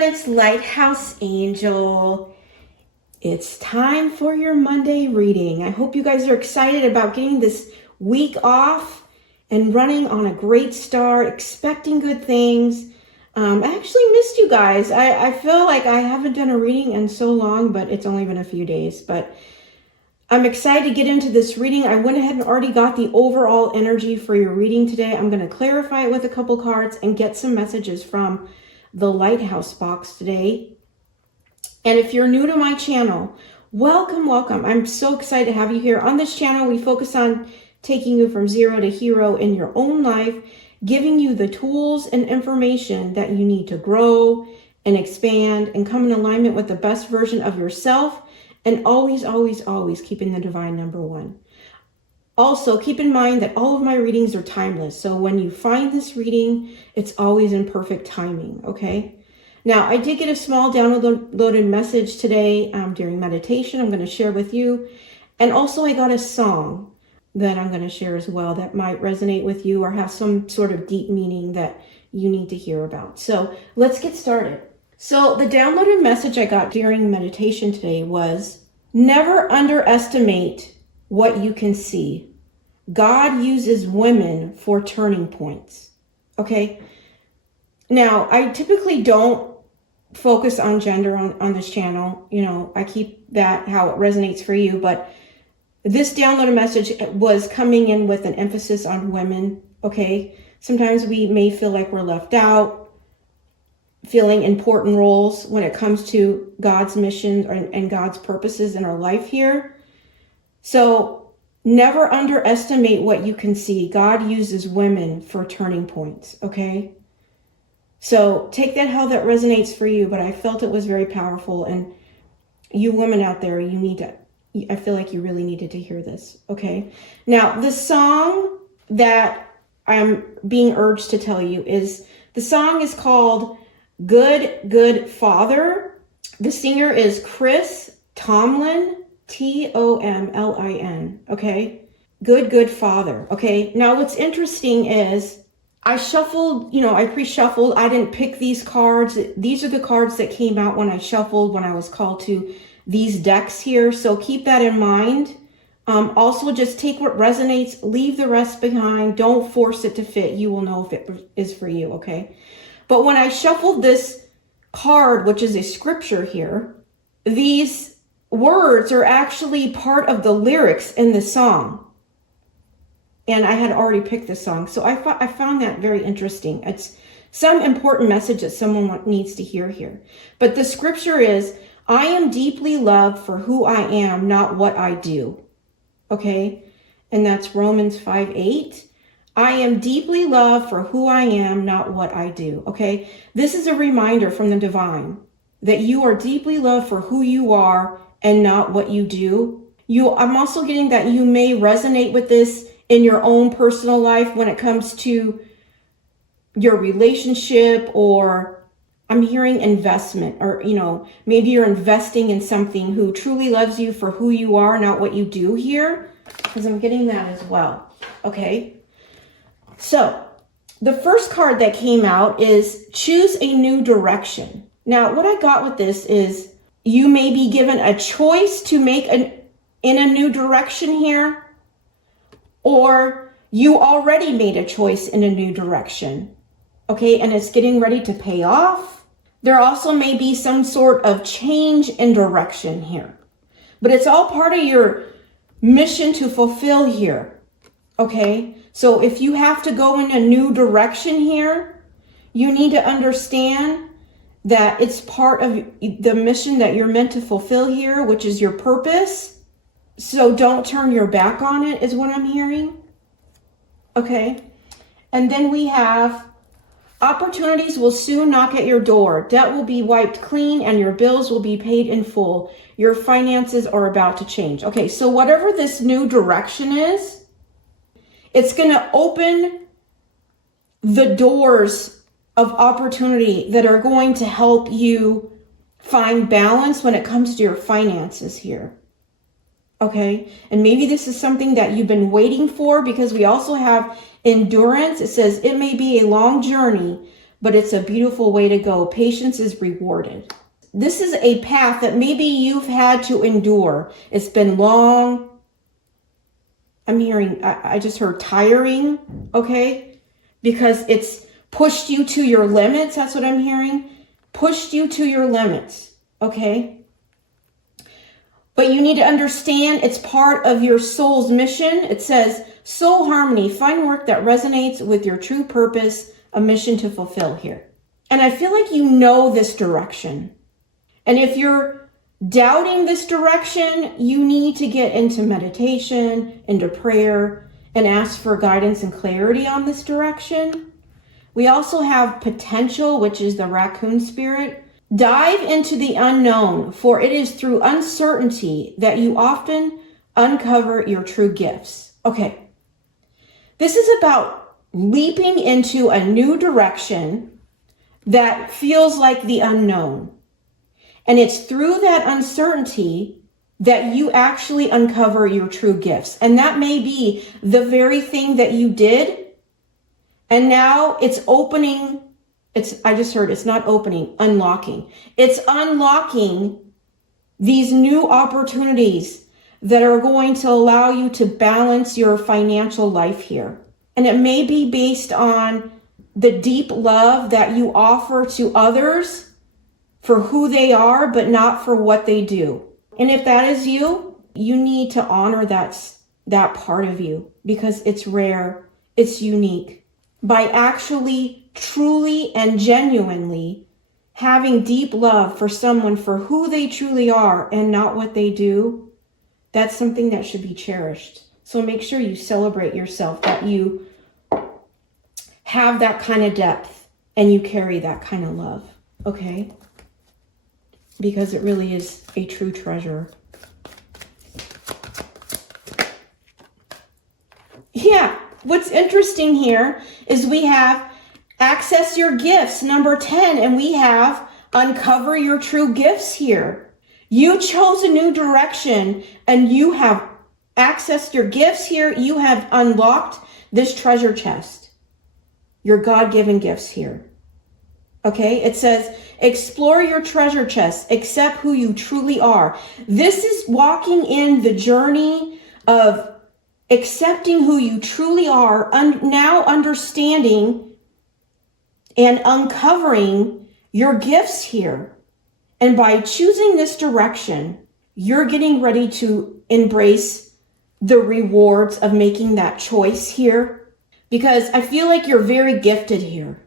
everyone, it's Lighthouse Angel. It's time for your Monday reading. I hope you guys are excited about getting this week off and running on a great start, expecting good things. I actually missed you guys. I feel like I haven't done a reading in so long, but it's only been a few days. But I'm excited to get into this reading. I went ahead and already got the overall energy for your reading today. I'm going to clarify it with a couple cards and get some messages from the Lighthouse box today. And if you're new to my channel, welcome. I'm so excited to have you here. On this channel, we focus on taking you from zero to hero in your own life, giving you the tools and information that you need to grow and expand and come in alignment with the best version of yourself, and always keeping the divine number one. Also, keep in mind that all of my readings are timeless. So when you find this reading, it's always in perfect timing, okay? Now, I did get a small downloaded message today during meditation I'm going to share with you. And also I got a song that I'm going to share as well that might resonate with you or have some sort of deep meaning that you need to hear about. So let's get started. So the downloaded message I got during meditation today was, never underestimate what you can see. God uses women for turning points. Okay. Now, I typically don't focus on gender on this channel. You know, I keep that how it resonates for you. But this downloaded message was coming in with an emphasis on women. Okay. Sometimes we may feel like we're left out, feeling important roles when it comes to God's mission and God's purposes in our life here. So never underestimate what you can see. God uses women for turning points, okay? So take that how that resonates for you, but I felt it was very powerful. And you women out there, I feel like you really needed to hear this, okay? Now, the song that I'm being urged to tell you the song is called Good Father. The singer is Chris Tomlin. Tomlin, okay? Good Father, okay? Now, what's interesting is I shuffled, I pre-shuffled. I didn't pick these cards. These are the cards that came out when I shuffled, when I was called to these decks here. So keep that in mind. Also, just take what resonates, leave the rest behind. Don't force it to fit. You will know if it is for you, okay? But when I shuffled this card, which is a scripture here, these words are actually part of the lyrics in the song. And I had already picked the song. So I found that very interesting. It's some important message that someone needs to hear here. But the scripture is, I am deeply loved for who I am, not what I do. Okay? And that's Romans 5:8. I am deeply loved for who I am, not what I do. Okay? This is a reminder from the divine that you are deeply loved for who you are and not what you do. I'm also getting that you may resonate with this in your own personal life when it comes to your relationship, or I'm hearing investment, or, maybe you're investing in something who truly loves you for who you are, not what you do here, because I'm getting that as well. Okay. So the first card that came out is choose a new direction. Now, what I got with this is, you may be given a choice to make in a new direction here, or you already made a choice in a new direction, okay? And it's getting ready to pay off. There also may be some sort of change in direction here, but it's all part of your mission to fulfill here, okay? So if you have to go in a new direction here, you need to understand that it's part of the mission that you're meant to fulfill here, which is your purpose. So don't turn your back on it, is what I'm hearing. Okay. And then we have opportunities will soon knock at your door. Debt will be wiped clean and your bills will be paid in full. Your finances are about to change. Okay. So whatever this new direction is, it's going to open the doors of opportunity that are going to help you find balance when it comes to your finances here. Okay. And maybe this is something that you've been waiting for, because we also have endurance. It says it may be a long journey, but it's a beautiful way to go. Patience is rewarded. This is a path that maybe you've had to endure. It's been long. I'm hearing, I just heard tiring, okay? Because it's pushed you to your limits. That's what I'm hearing. Pushed you to your limits, okay? But you need to understand it's part of your soul's mission. It says, soul harmony, find work that resonates with your true purpose, a mission to fulfill here. And I feel like you know this direction. And if you're doubting this direction, you need to get into meditation, into prayer, and ask for guidance and clarity on this direction. We also have potential, which is the raccoon spirit. Dive into the unknown, for it is through uncertainty that you often uncover your true gifts. Okay. This is about leaping into a new direction that feels like the unknown. And it's through that uncertainty that you actually uncover your true gifts. And that may be the very thing that you did. And now it's opening. I just heard it's not opening, unlocking. It's unlocking these new opportunities that are going to allow you to balance your financial life here. And it may be based on the deep love that you offer to others for who they are, but not for what they do. And if that is you, you need to honor that part of you because it's rare, it's unique. By actually, truly, and genuinely having deep love for someone for who they truly are and not what they do, that's something that should be cherished. So make sure you celebrate yourself, that you have that kind of depth and you carry that kind of love, okay? Because it really is a true treasure. Yeah, what's interesting here is we have access your gifts, number 10, and we have uncover your true gifts here. You chose a new direction and you have accessed your gifts here. You have unlocked this treasure chest, your God-given gifts here. Okay, it says, explore your treasure chest, accept who you truly are. This is walking in the journey of accepting who you truly are, now understanding and uncovering your gifts here. And by choosing this direction, you're getting ready to embrace the rewards of making that choice here. Because I feel like you're very gifted here.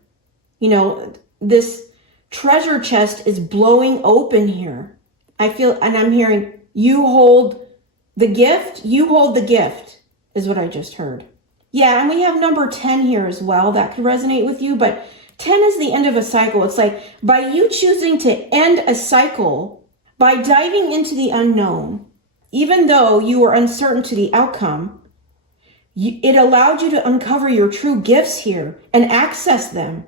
You know, this treasure chest is blowing open here. I feel, and I'm hearing, you hold the gift, is what I just heard. Yeah, and we have number 10 here as well. That could resonate with you, but 10 is the end of a cycle. It's like by you choosing to end a cycle, by diving into the unknown, even though you were uncertain to the outcome, it allowed you to uncover your true gifts here and access them.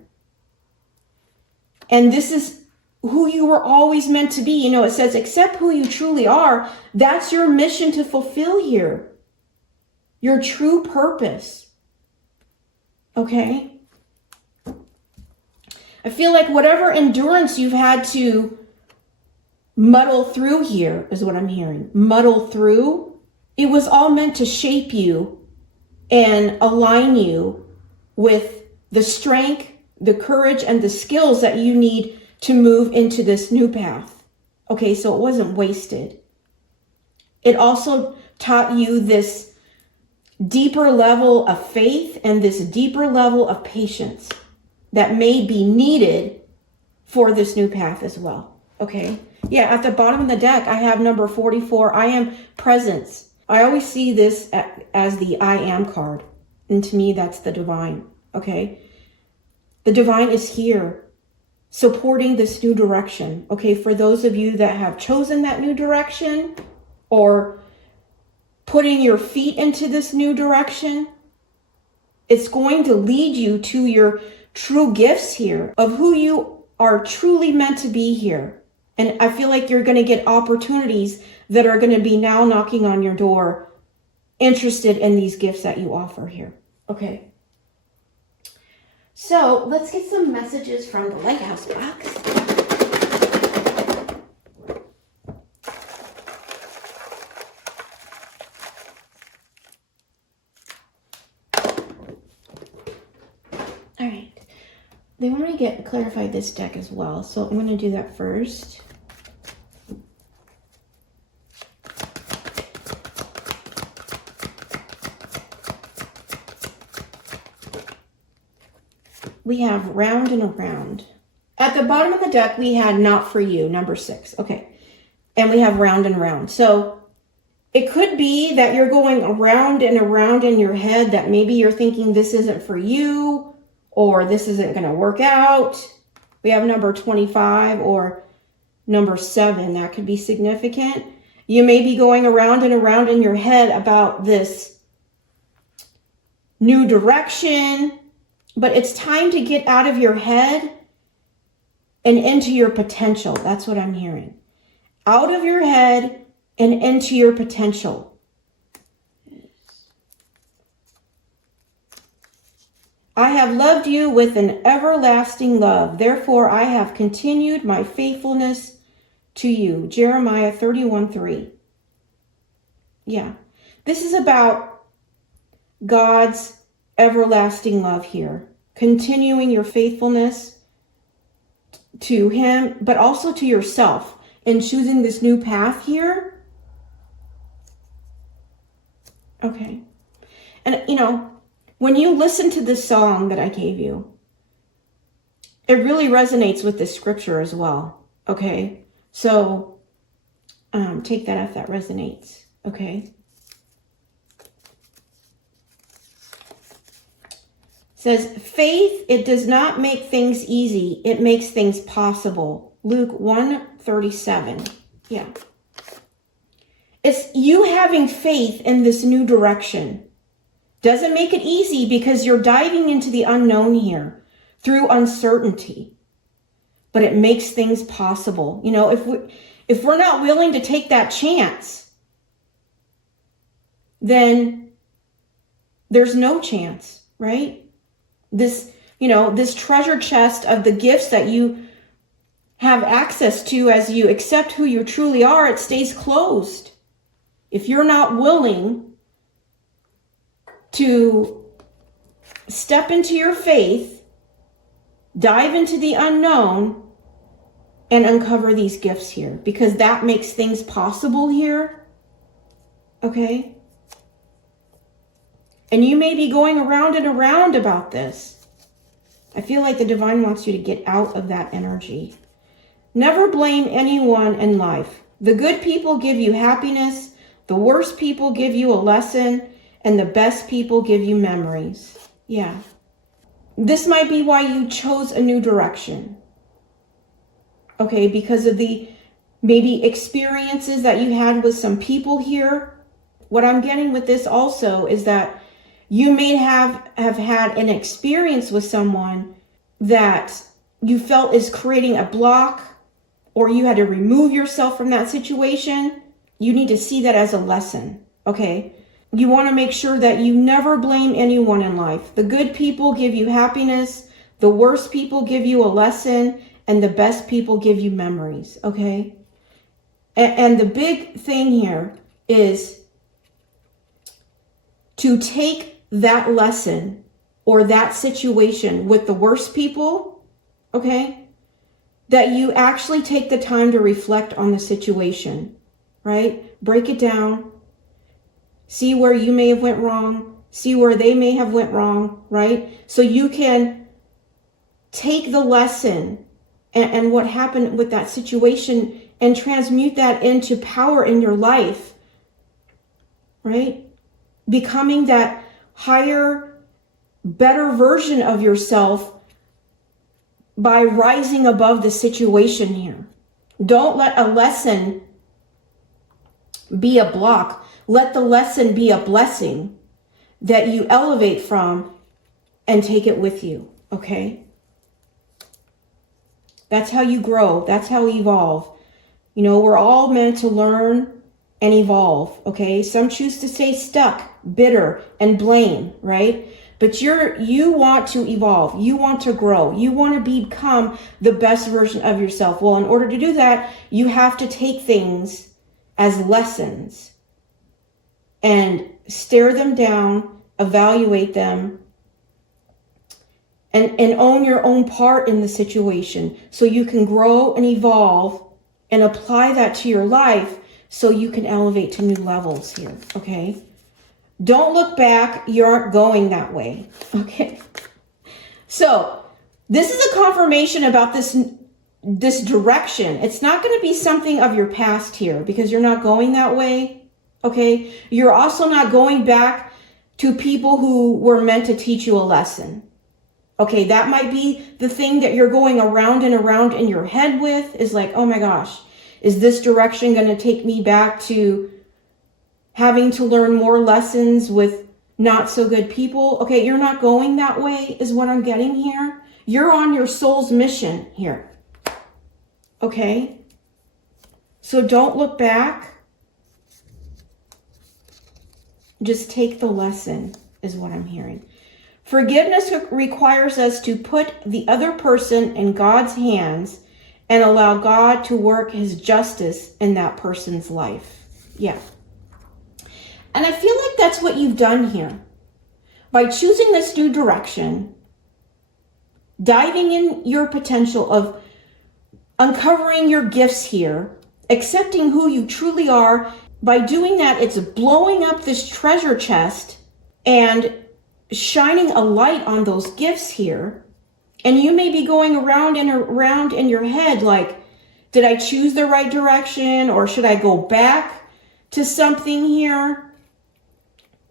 And this is who you were always meant to be. You know, it says, accept who you truly are. That's your mission to fulfill here. Your true purpose. Okay? I feel like whatever endurance you've had to muddle through here is what I'm hearing. Muddle through. It was all meant to shape you and align you with the strength, the courage, and the skills that you need to move into this new path. Okay, so it wasn't wasted. It also taught you this deeper level of faith and this deeper level of patience that may be needed for this new path as well. Okay. Yeah, at the bottom of the deck, I have number 44. I am presence. I always see this as the I am card. And to me, that's the divine. Okay. The divine is here supporting this new direction. Okay. For those of you that have chosen that new direction or putting your feet into this new direction, it's going to lead you to your true gifts here of who you are truly meant to be here. And I feel like you're going to get opportunities that are going to be now knocking on your door, interested in these gifts that you offer here. Okay. So let's get some messages from the Lighthouse box. All right. They want to clarify this deck as well, so I'm going to do that first. We have round and around. At the bottom of the deck, we had not for you, number 6. Okay. And we have round and round. So it could be that you're going around and around in your head, that maybe you're thinking this isn't for you, or this isn't going to work out. We have number 25 or number 7. That could be significant. You may be going around and around in your head about this new direction, but it's time to get out of your head and into your potential. That's what I'm hearing. Out of your head and into your potential. I have loved you with an everlasting love. Therefore, I have continued my faithfulness to you. Jeremiah 31:3. Yeah. This is about God's everlasting love here. Continuing your faithfulness to him, but also to yourself, and choosing this new path here. Okay. And you know, when you listen to this song that I gave you, it really resonates with this scripture as well. Okay. So take that if that resonates. Okay. Says, faith, it does not make things easy. It makes things possible. Luke 1:37. Yeah. It's you having faith in this new direction. Doesn't make it easy because you're diving into the unknown here through uncertainty. But it makes things possible. You know, if we're not willing to take that chance, then there's no chance, right? This, you know, this treasure chest of the gifts that you have access to as you accept who you truly are, it stays closed. If you're not willing to step into your faith, dive into the unknown, and uncover these gifts here, because that makes things possible here. Okay? And you may be going around and around about this. I feel like the divine wants you to get out of that energy. Never blame anyone in life. The good people give you happiness. The worst people give you a lesson. And the best people give you memories. Yeah. This might be why you chose a new direction. Okay, because of the maybe experiences that you had with some people here. What I'm getting with this also is that you may have had an experience with someone that you felt is creating a block, or you had to remove yourself from that situation. You need to see that as a lesson, okay? You want to make sure that you never blame anyone in life. The good people give you happiness. The worst people give you a lesson. And the best people give you memories, okay? And the big thing here is to take that lesson or that situation with the worst people, okay? That you actually take the time to reflect on the situation, right? Break it down. See where you may have went wrong. See where they may have went wrong, right? So you can take the lesson and what happened with that situation and transmute that into power in your life, right? Becoming that higher, better version of yourself by rising above the situation here. Don't let a lesson be a block. Let the lesson be a blessing that you elevate from and take it with you, okay? That's how you grow. That's how you evolve. You know, we're all meant to learn and evolve, okay? Some choose to stay stuck, bitter, and blame, right? but you want to evolve. You want to grow. You want to become the best version of yourself. Well, in order to do that, you have to take things as lessons and stare them down, evaluate them, and own your own part in the situation so you can grow and evolve and apply that to your life so you can elevate to new levels here, okay? Don't look back. You aren't going that way, okay? So this is a confirmation about this direction. It's not going to be something of your past here because you're not going that way, okay? You're also not going back to people who were meant to teach you a lesson. Okay, that might be the thing that you're going around and around in your head with, is like, oh my gosh, is this direction going to take me back to having to learn more lessons with not so good people? Okay, you're not going that way is what I'm getting here. You're on your soul's mission here. Okay? So don't look back. Just take the lesson is what I'm hearing. Forgiveness requires us to put the other person in God's hands and allow God to work his justice in that person's life. Yeah. And I feel like that's what you've done here. By choosing this new direction, diving in your potential of uncovering your gifts here, accepting who you truly are, by doing that, it's blowing up this treasure chest and shining a light on those gifts here. And you may be going around and around in your head like, did I choose the right direction, or should I go back to something here?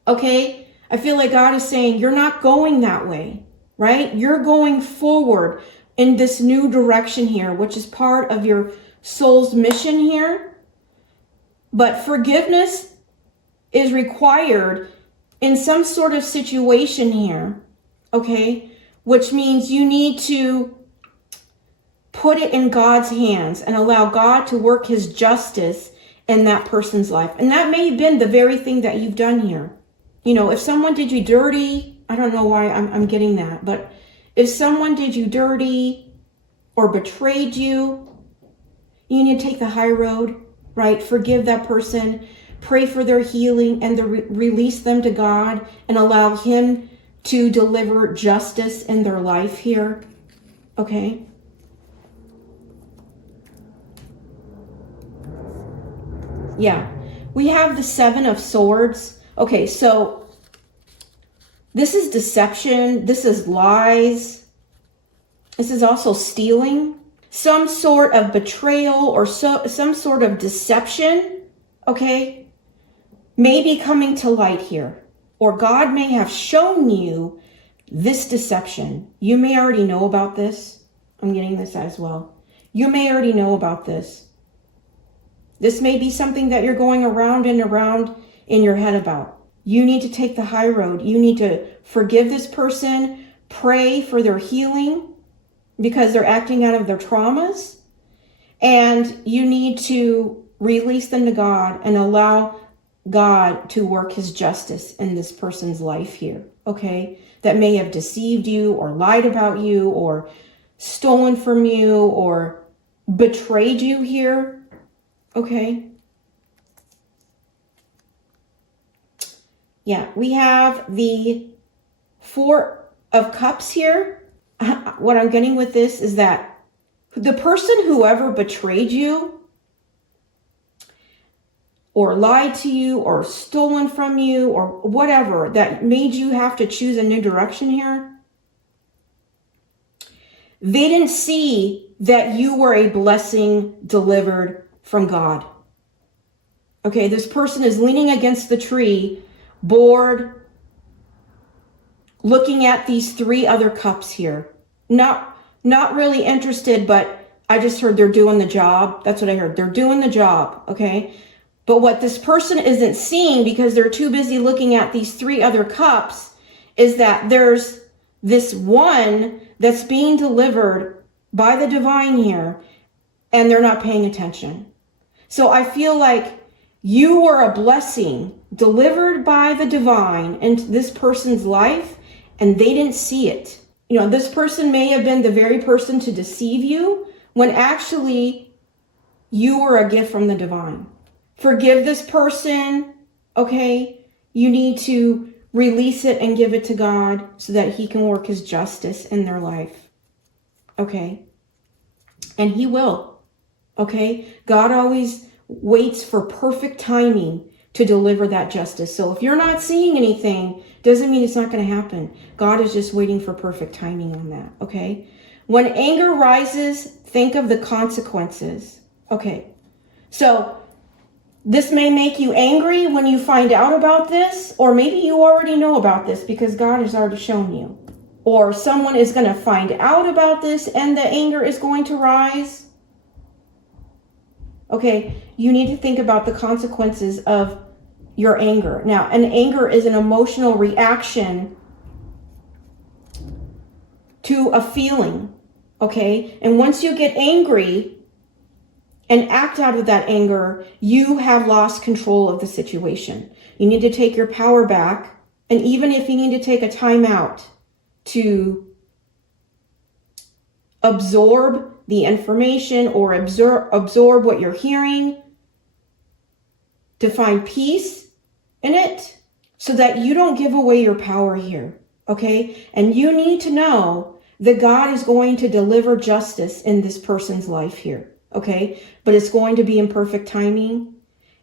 Okay, I feel like God is saying you're not going that way, right? You're going forward in this new direction here, which is part of your soul's mission here. But forgiveness is required in some sort of situation here, okay? Which means you need to put it in God's hands and allow God to work his justice in that person's life. And that may have been the very thing that you've done here. You know, if someone did you dirty, I don't know why I'm getting that, but if someone did you dirty or betrayed you, you need to take the high road, right? Forgive that person, pray for their healing, and release them to God and allow him to deliver justice in their life here, okay? Yeah, we have the Seven of Swords. Okay, so this is deception. This is lies. This is also stealing. Some sort of betrayal or some sort of deception, okay, may be coming to light here. Or God may have shown you this deception. You may already know about this. I'm getting this as well. You may already know about this. This may be something that you're going around and around in your head about. You need to take the high road. You need to forgive this person, pray for their healing because they're acting out of their traumas. And you need to release them to God and allow God to work his justice in this person's life here, okay? That may have deceived you or lied about you or stolen from you or betrayed you here, okay? Yeah, we have the Four of Cups here. What I'm getting with this is that the person, whoever betrayed you or lied to you or stolen from you or whatever that made you have to choose a new direction here, they didn't see that you were a blessing delivered from God. Okay, this person is leaning against the tree, bored, looking at these three other cups here. Not really interested, but I just heard they're doing the job. That's what I heard. They're doing the job, okay? But what this person isn't seeing, because they're too busy looking at these three other cups, is that there's this one that's being delivered by the divine here, and they're not paying attention. So I feel like you were a blessing delivered by the divine into this person's life, and they didn't see it. You know, this person may have been the very person to deceive you when actually you were a gift from the divine. Forgive this person, okay? You need to release it and give it to God so that he can work his justice in their life, okay? And he will, okay? God always waits for perfect timing to deliver that justice. So if you're not seeing anything, doesn't mean it's not going to happen. God is just waiting for perfect timing on that, okay? When anger rises, think of the consequences. Okay, so this may make you angry when you find out about this, or maybe you already know about this because God has already shown you. Or someone is going to find out about this and the anger is going to rise. Okay, you need to think about the consequences of your anger. Now, an anger is an emotional reaction to a feeling, okay? And once you get angry and act out of that anger, you have lost control of the situation. You need to take your power back. And even if you need to take a time out to absorb the information or absorb what you're hearing, to find peace in it so that you don't give away your power here, okay? And you need to know that God is going to deliver justice in this person's life here, okay? But it's going to be in perfect timing.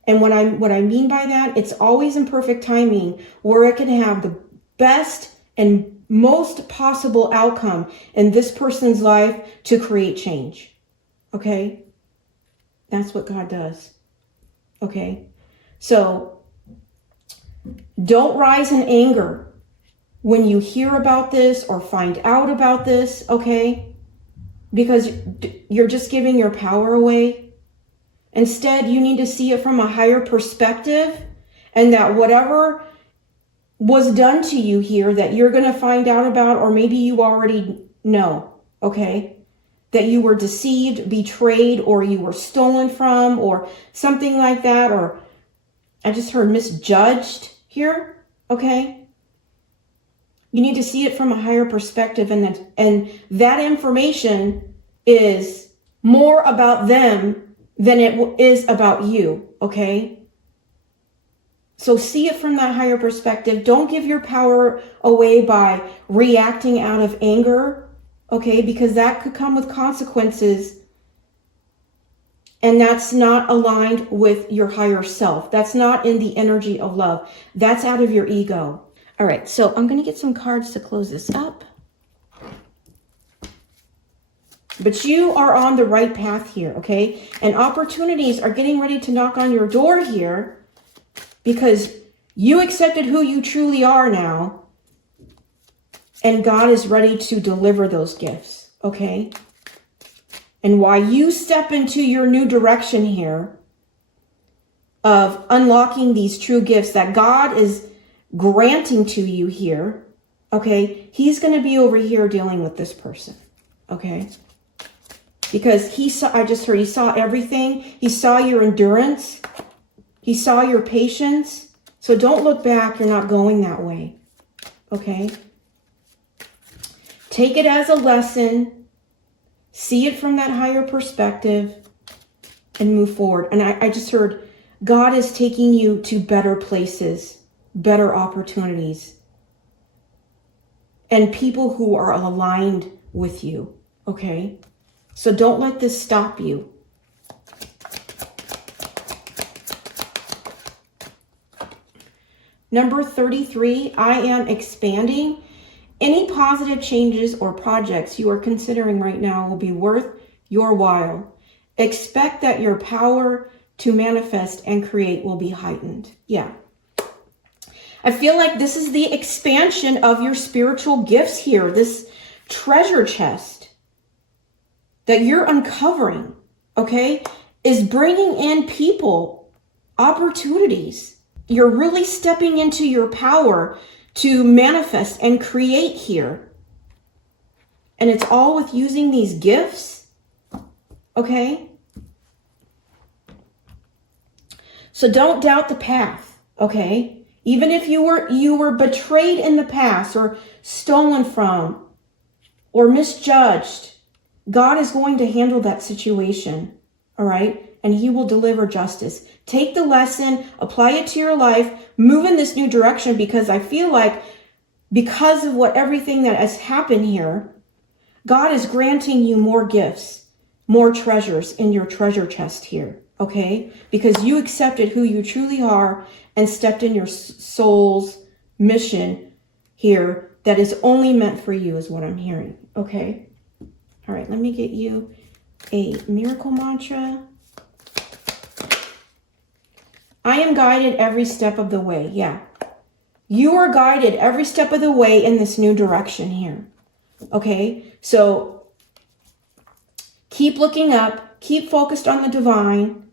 And what I mean by that, it's always in perfect timing where it can have the best and most possible outcome in this person's life to create change, okay? That's what God does, okay? So don't rise in anger when you hear about this or find out about this, okay? Because you're just giving your power away. Instead, you need to see it from a higher perspective, and that whatever was done to you here that you're going to find out about, or maybe you already know, okay? That you were deceived, betrayed, or you were stolen from, or something like that, or I just heard misjudged here, okay? You need to see it from a higher perspective, and that information is more about them than it is about you, okay? So see it from that higher perspective. Don't give your power away by reacting out of anger, okay? Because that could come with consequences, and that's not aligned with your higher self. That's not in the energy of love. That's out of your ego. All right, so I'm going to get some cards to close this up. But you are on the right path here, okay? And opportunities are getting ready to knock on your door here because you accepted who you truly are now. And God is ready to deliver those gifts, okay? And while you step into your new direction here of unlocking these true gifts that God is granting to you here, okay, he's going to be over here dealing with this person, okay? Because he saw, I just heard, he saw everything. He saw your endurance. He saw your patience. So don't look back. You're not going that way, okay? Take it as a lesson. See it from that higher perspective and move forward. And I just heard God is taking you to better places, better opportunities, and people who are aligned with you, okay? So don't let this stop you. Number 33, I am expanding. Any positive changes or projects you are considering right now will be worth your while. Expect that your power to manifest and create will be heightened. Yeah. I feel like this is the expansion of your spiritual gifts here. This treasure chest that you're uncovering, okay, is bringing in people, opportunities. You're really stepping into your power to manifest and create here. And it's all with using these gifts, okay? So don't doubt the path, okay? Even if you were betrayed in the past or stolen from or misjudged, God is going to handle that situation, all right? And he will deliver justice. Take the lesson, apply it to your life, move in this new direction, because I feel like because of everything that has happened here, God is granting you more gifts, more treasures in your treasure chest here, okay? Because you accepted who you truly are and stepped in your soul's mission here that is only meant for you, is what I'm hearing, okay? All right, let me get you a miracle mantra. I am guided every step of the way. Yeah. You are guided every step of the way in this new direction here. Okay? So keep looking up, keep focused on the divine,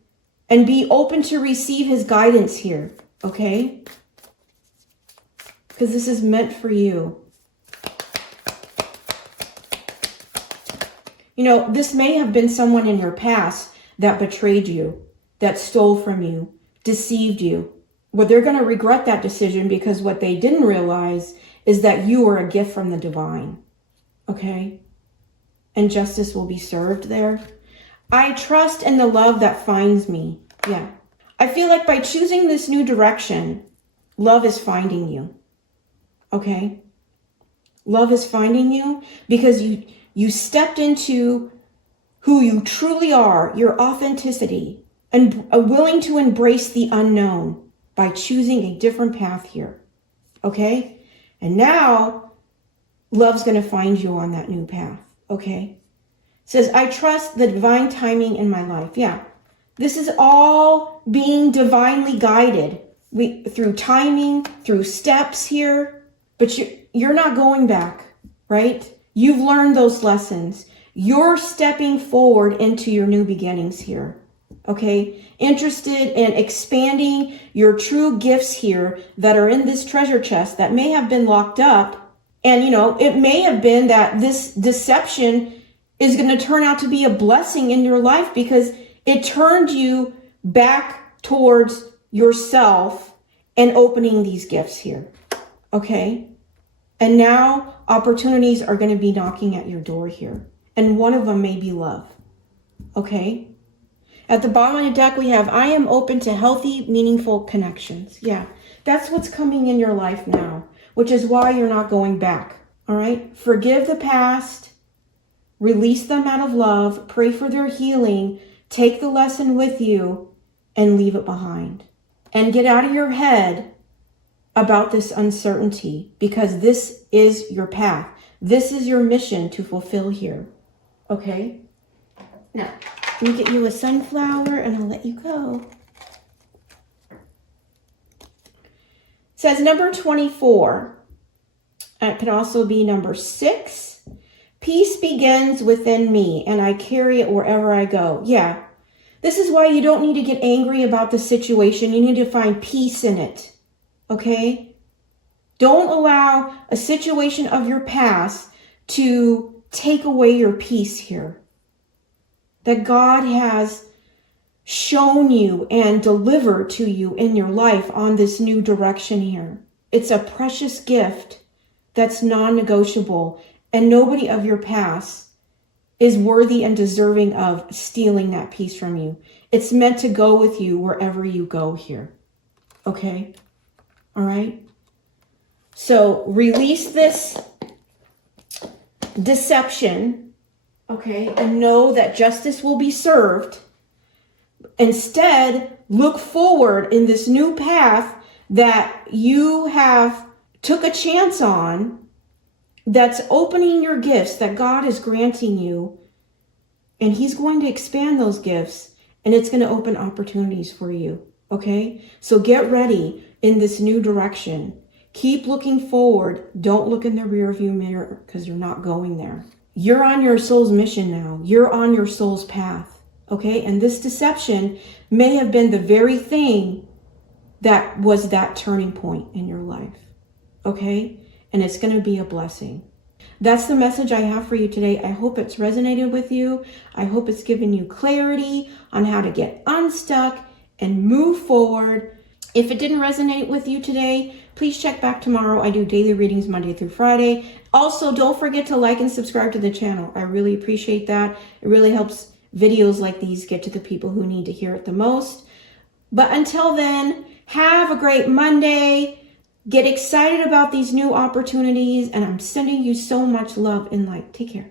and be open to receive his guidance here. Okay? Because this is meant for you. You know, this may have been someone in your past that betrayed you, that stole from you, deceived you. Well, they're going to regret that decision, because what they didn't realize is that you are a gift from the divine. Okay? And justice will be served there. I trust in the love that finds me. Yeah. I feel like by choosing this new direction, love is finding you. Okay? Love is finding you because you stepped into who you truly are, your authenticity, and are willing to embrace the unknown by choosing a different path here. Okay? And now, love's going to find you on that new path. Okay? It says, I trust the divine timing in my life. Yeah. This is all being divinely guided through timing, through steps here. But you're not going back, right? You've learned those lessons. You're stepping forward into your new beginnings here. Okay? Interested in expanding your true gifts here that are in this treasure chest that may have been locked up. And, you know, it may have been that this deception is going to turn out to be a blessing in your life, because it turned you back towards yourself and opening these gifts here. Okay? And now opportunities are going to be knocking at your door here. And one of them may be love. Okay? At the bottom of the deck, we have, I am open to healthy, meaningful connections. Yeah, that's what's coming in your life now, which is why you're not going back. All right? Forgive the past. Release them out of love. Pray for their healing. Take the lesson with you and leave it behind. And get out of your head about this uncertainty, because this is your path. This is your mission to fulfill here. Okay? Now, let me get you a sunflower and I'll let you go. It says number 24. It can also be number 6. Peace begins within me and I carry it wherever I go. Yeah. This is why you don't need to get angry about the situation. You need to find peace in it. Okay? Don't allow a situation of your past to take away your peace here. That God has shown you and delivered to you in your life on this new direction here. It's a precious gift that's non-negotiable, and nobody of your past is worthy and deserving of stealing that peace from you. It's meant to go with you wherever you go here. Okay? All right? So release this deception, okay, and know that justice will be served. Instead, look forward in this new path that you have took a chance on, that's opening your gifts that God is granting you, and he's going to expand those gifts, and it's going to open opportunities for you. Okay? So get ready in this new direction. Keep looking forward. Don't look in the rearview mirror, because you're not going there. You're on your soul's mission now. You're on your soul's path. Okay? And this deception may have been the very thing that was that turning point in your life. Okay? And it's going to be a blessing. That's the message I have for you today. I hope it's resonated with you. I hope it's given you clarity on how to get unstuck and move forward. If it didn't resonate with you today, please check back tomorrow. I do daily readings Monday through Friday. Also, don't forget to like and subscribe to the channel. I really appreciate that. It really helps videos like these get to the people who need to hear it the most. But until then, have a great Monday. Get excited about these new opportunities. And I'm sending you so much love and light. Take care.